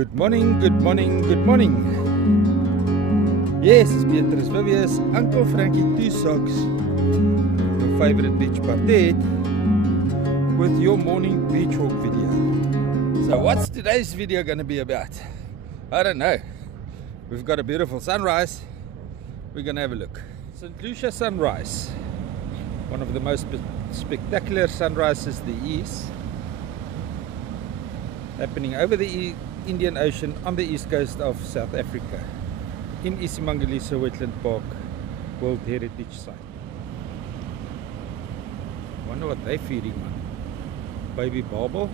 Good morning, good morning, good morning. Yes, it's Beatrice Vivius, Uncle Frankie Two Socks, your favorite beach party, with your morning beach walk video. So what's today's video going to be about? I don't know. We've got a beautiful sunrise. We're going to have a look. St. Lucia sunrise. One of the most spectacular sunrises there is. Happening over the Indian Ocean on the east coast of South Africa in Isimangaliso Wetland Park World Heritage Site. Wonder what they're feeding on. Baby barbel.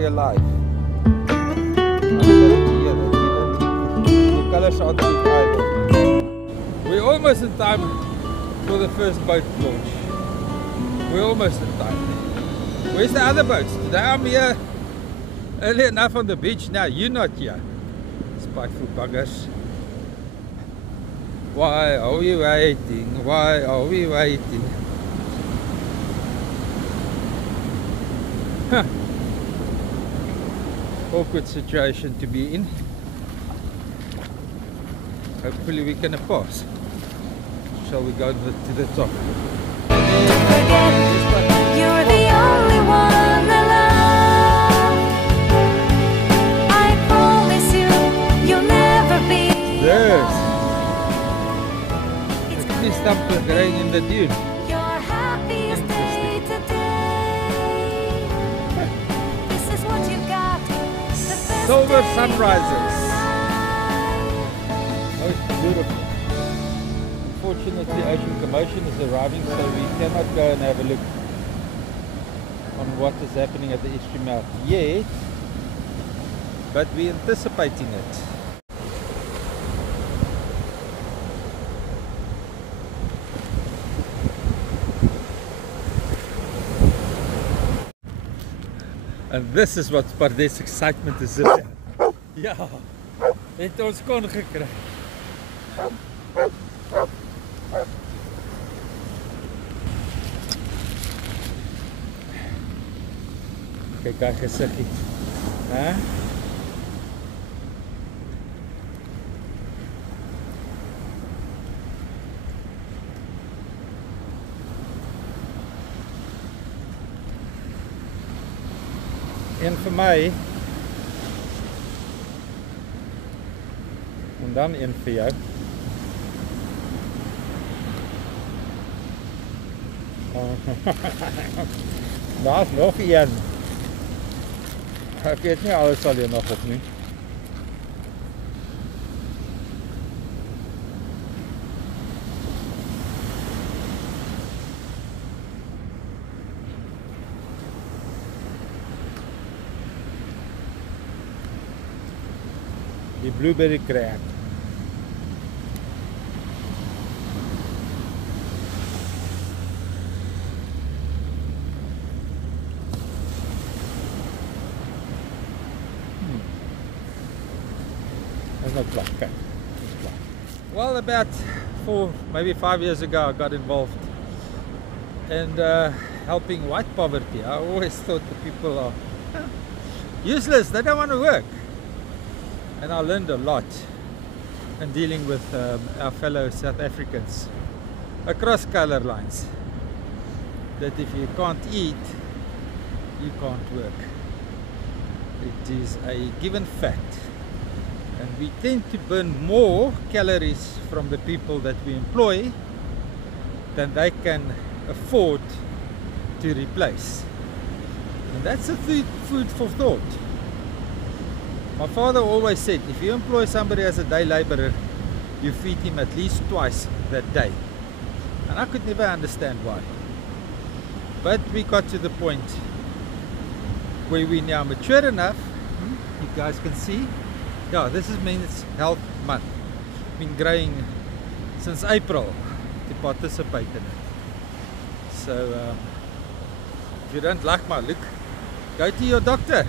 Alive. I'm sorry to hear that. Your colors aren't good either. We're almost in time for the first boat launch. We're almost in time. Where's the other boats? Today I'm here early enough on the beach. Now you're not here. Spiteful buggers. Why are we waiting? Why are we waiting? Huh. Awkward situation to be in. Hopefully we can pass. Shall we go to the top? You're the only one I love. I promise you, you'll never be. Yes. At least I'm rain in the dune. Your happiest day today. This is what you got. Silver sunrises. Most beautiful. Unfortunately, ocean commotion is arriving, so we cannot go and have a look on what is happening at the estuary mouth yet, but we're anticipating it. And this is what Pardes excitement is about. Ja, het ons kon gekry. Kyk daar gesiggie. Hè? Een vir my en dan een vir jou. Daar's nog een. Ek weet nie alles sal hier nog op nie. Die blueberry crab. That's not black, okay. It's black. Well, about maybe 5 years ago I got involved, and helping white poverty. I always thought the people are useless, they don't want to work. And I learned a lot in dealing with our fellow South Africans across color lines, that if you can't eat, you can't work. It is a given fact, and we tend to burn more calories from the people that we employ than they can afford to replace. And that's a food for thought. My father always said, if you employ somebody as a day laborer, you feed him at least twice that day. And I could never understand why. But we got to the point where we now mature enough, you guys can see, yeah, this is Men's Health Month. Been growing since April to participate in it. So if you don't like my look, go to your doctor,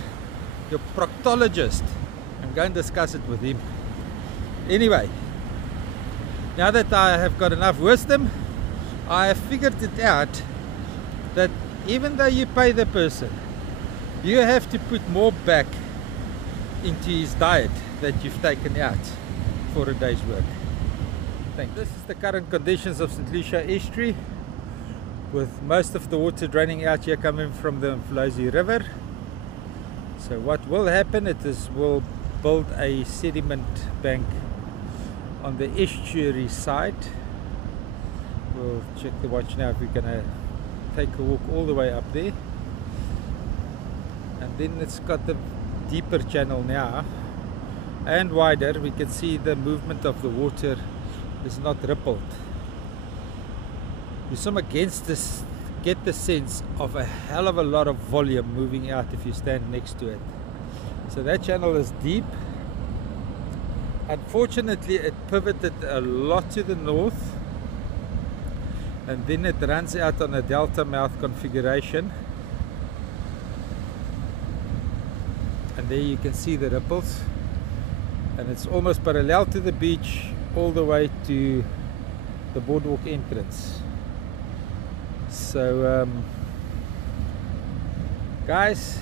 your proctologist, and go and discuss it with him. Anyway, now that I have got enough wisdom, I have figured it out that even though you pay the person, you have to put more back into his diet that you've taken out for a day's work. Thanks. This is the current conditions of St. Lucia estuary, with most of the water draining out here coming from the Mfolozi River. So what will happen, we'll build a sediment bank on the estuary side. We'll check the watch now if we're going to take a walk all the way up there. And then it's got the deeper channel now and wider. We can see the movement of the water is not rippled. You some against this get the sense of a hell of a lot of volume moving out if you stand next to it. So that channel is deep. Unfortunately, it pivoted a lot to the north, and then it runs out on a delta mouth configuration, and there you can see the ripples, and it's almost parallel to the beach all the way to the boardwalk entrance. So guys,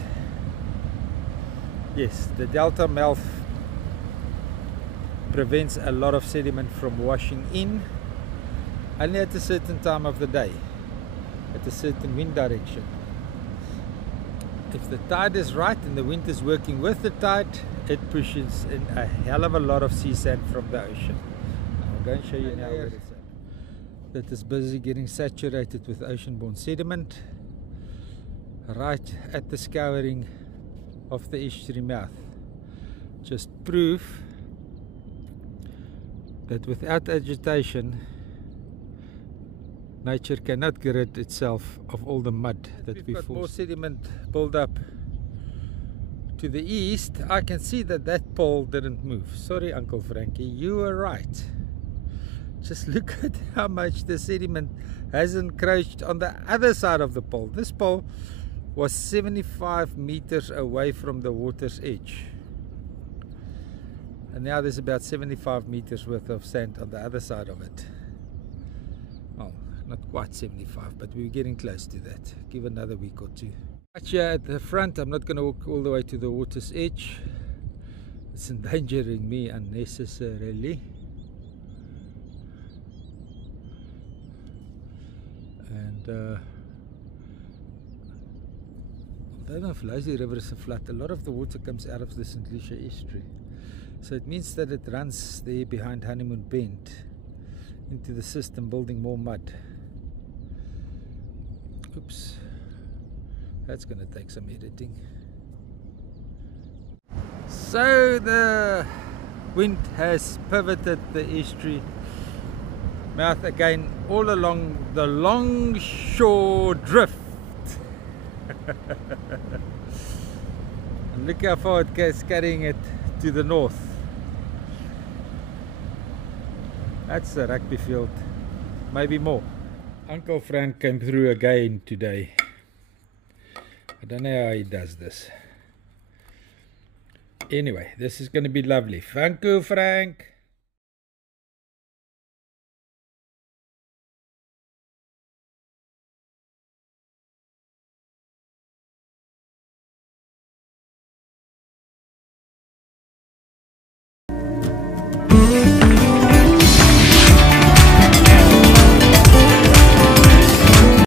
yes, the delta mouth prevents a lot of sediment from washing in, only at a certain time of the day, at a certain wind direction. If the tide is right and the wind is working with the tide, it pushes in a hell of a lot of sea sand from the ocean. I'll go and show you now where it's at. That is busy getting saturated with ocean-borne sediment right at the scouring of the estuary mouth. Just proof that without agitation, nature cannot rid itself of all the mud that we force. More sediment build up to the east. I can see that that pole didn't move. Sorry, Uncle Frankie, you were right. Just look at how much the sediment has encroached on the other side of the pole. This pole was 75 meters away from the water's edge, and now there's about 75 meters worth of sand on the other side of it. Well, not quite 75, but we're getting close to that. Give another week or two. Right here at the front, I'm not going to walk all the way to the water's edge. It's endangering me unnecessarily. And although the Mfolozi River is a flood, a lot of the water comes out of the St. Lucia estuary. So it means that it runs there behind Honeymoon Bend into the system, building more mud. Oops, that's going to take some editing. So the wind has pivoted the estuary mouth again all along the longshore drift. And look how far it goes, carrying it to the north. That's the rugby field, maybe more. Uncle Frank came through again today. I don't know how he does this. Anyway, this is going to be lovely. Uncle Frank.